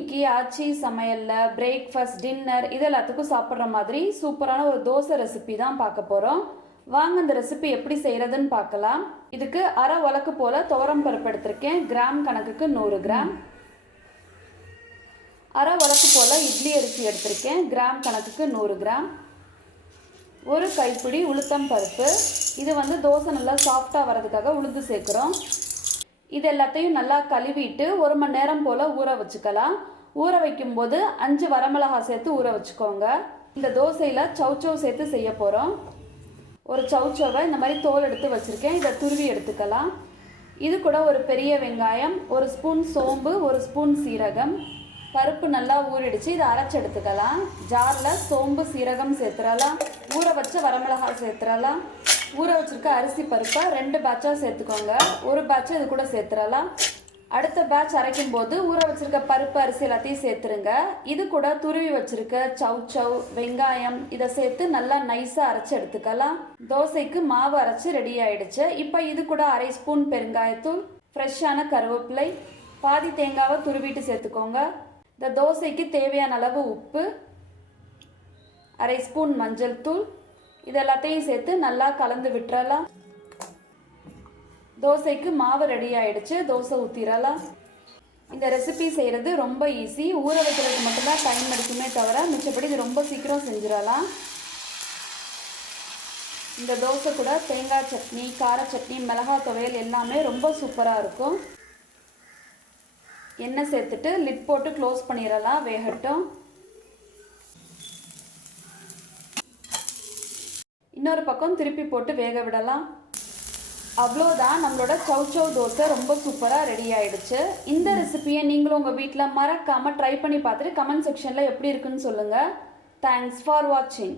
இன்னைக்கு ஆச்சி சமையலில் breakfast dinner இது எல்லாத்துக்கும் சாப்பிட்ற மாதிரி சூப்பரான ஒரு தோசை ரெசிபி தான் பார்க்க போகிறோம் வாங்க இந்த ரெசிபி எப்படி செய்கிறதுன்னு பார்க்கலாம். இதுக்கு அரை உலக்கு போல் துவரம் பருப்பு எடுத்திருக்கேன். கிராம் கணக்குக்கு நூறு கிராம். அரை உலக்கு போல் இட்லி அரிசி எடுத்திருக்கேன். கிராம் கணக்குக்கு நூறு கிராம். ஒரு கைப்பிடி உளுத்தம் பருப்பு. இது வந்து தோசை நல்லா சாஃப்டாக வர்றதுக்காக உளுந்து சேர்க்குறோம். இது எல்லாத்தையும் நல்லா கழுவிட்டு ஒரு மணி நேரம் போல் ஊற வச்சுக்கலாம். ஊற வைக்கும்போது அஞ்சு வரமிளகாய் சேர்த்து ஊற வச்சுக்கோங்க. இந்த தோசையில் சவுச்சவ் சேர்த்து செய்ய போகிறோம் ஒரு சவுச்சோவை இந்த மாதிரி தோல் எடுத்து வச்சுருக்கேன். இதை துருவி எடுத்துக்கலாம். இது கூட ஒரு பெரிய வெங்காயம் ஒரு ஸ்பூன் சோம்பு ஒரு ஸ்பூன் சீரகம். பருப்பு நல்லா ஊறிடுச்சு. இதை அரைச்சி எடுத்துக்கலாம். ஜாரில் சோம்பு சீரகம் சேர்த்துடலாம். ஊற வச்ச வரமிளகாய் சேர்த்துடலாம். ஊற வச்சிருக்க அரிசி பருப்பை ரெண்டு பேட்சாக சேர்த்துக்கோங்க. ஒரு பேட்சை இது கூட சேர்த்துடலாம். அடுத்த பேட்ச் அரைக்கும் போது ஊற வச்சிருக்க பருப்பு அரிசி எல்லாத்தையும் சேர்த்துருங்க. இது கூட துருவி வச்சிருக்க சவ் சவ் வெங்காயம் இதை சேர்த்து நல்லா நைஸாக அரைச்சி எடுத்துக்கலாம். தோசைக்கு மாவு அரைச்சி ரெடி ஆயிடுச்சு. இப்போ இது கூட அரை ஸ்பூன் பெருங்காயத்தூள் ஃப்ரெஷ்ஷான கருவேப்பிலை பாதி தேங்காவை துருவிட்டு சேர்த்துக்கோங்க. இந்த தோசைக்கு தேவையான அளவு உப்பு அரை ஸ்பூன் மஞ்சள் தூள் இது எல்லாத்தையும் சேர்த்து நல்லா கலந்து விட்டுறலாம். தோசைக்கு மாவு ரெடி ஆயிடுச்சு. தோசை ஊற்றிடலாம் இந்த ரெசிபி செய்கிறது ரொம்ப ஈஸி ஊற வைக்கிறதுக்கு மட்டும்தான் டைம் எடுக்குமே தவிர மிச்சப்படி இது ரொம்ப சீக்கிரம் செஞ்சிடலாம். இந்த தோசை கூட தேங்காய் சட்னி கார சட்னி மிளகாய் துவையல் எல்லாமே ரொம்ப சூப்பராக இருக்கும். எண்ணெய் சேர்த்துட்டு லிட் போட்டு க்ளோஸ் பண்ணிடலாம். வேகட்டும். இன்னொரு பக்கம் திருப்பி போட்டு வேக விடலாம். அவ்வளோதான் நம்மளோட சவ் தோசை ரொம்ப சூப்பராக ரெடி ஆயிடுச்சு. இந்த ரெசிபியை நீங்களும் உங்கள் வீட்டில் மறக்காமல் ட்ரை பண்ணி பார்த்துட்டு கமெண்ட் செக்ஷனில் எப்படி இருக்குன்னு சொல்லுங்கள் தேங்க்ஸ் ஃபார் வாட்சிங்